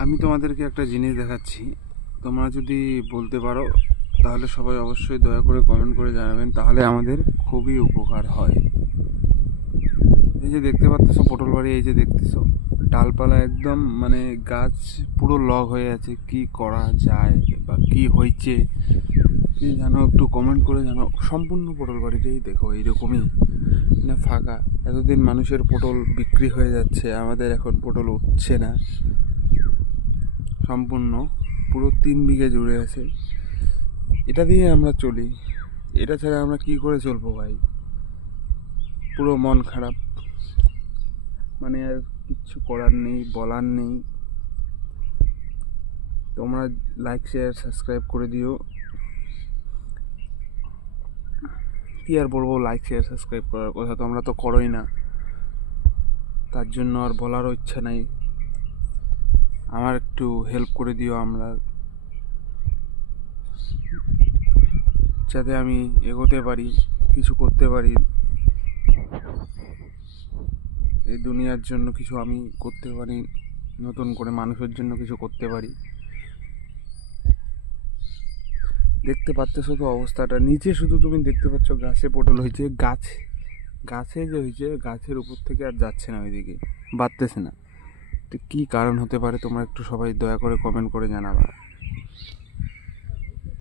আমি তোমাদেরকে একটা জিনিস দেখাচ্ছি, তোমরা যদি বলতে পারো তাহলে সবাই অবশ্যই দয়া করে কমেন্ট করে জানাবেন, তাহলে আমাদের খুবই উপকার হয়। এই যে দেখতে পাচ্ছ পটল বাড়ি, এই যে দেখতেছো ডালপালা একদম মানে গাছ পুরো লগ হয়ে আছে। কি করা যায় বা কি হয়েছে কি জানো, একটু কমেন্ট করে জানো। সম্পূর্ণ পটল বাড়িটাই দেখো এইরকমই না, ফাঁকা। এতদিন মানুষের পটল বিক্রি হয়ে যাচ্ছে, আমাদের এখন পটল উঠছে না। সম্পূর্ণ পুরো 3 বিঘে জুড়ে আছে। এটা দিয়ে আমরা চলি, এটা ছাড়া আমরা কি করে চলবো ভাই? পুরো মন খারাপ, মানে আর কিচ্ছু করার নেই, বলার নেই। তোমরা লাইক শেয়ার সাবস্ক্রাইব করে দিও। কি আর বলবো, লাইক শেয়ার সাবস্ক্রাইব করার কথা তোমরা তো করোই না, তার জন্য আর বলারও ইচ্ছা নাই। আমার একটু হেল্প করে দিও, আমরা যাতে আমি এগোতে পারি, কিছু করতে পারি, এই দুনিয়ার জন্য কিছু আমি করতে পারি, নতুন করে মানুষের জন্য কিছু করতে পারি। দেখতে পাচ্ছ তো অবস্থাটা, নিচে শুধু তুমি দেখতে পাচ্ছ গাছে পটল হয়েছে। গাছে যে হয়েছে, গাছের উপর থেকে আর যাচ্ছে না ওইদিকে, বাড়তেছে না। তো কী কারণ হতে পারে তোমরা একটু সবাই দয়া করে কমেন্ট করে জানাবা।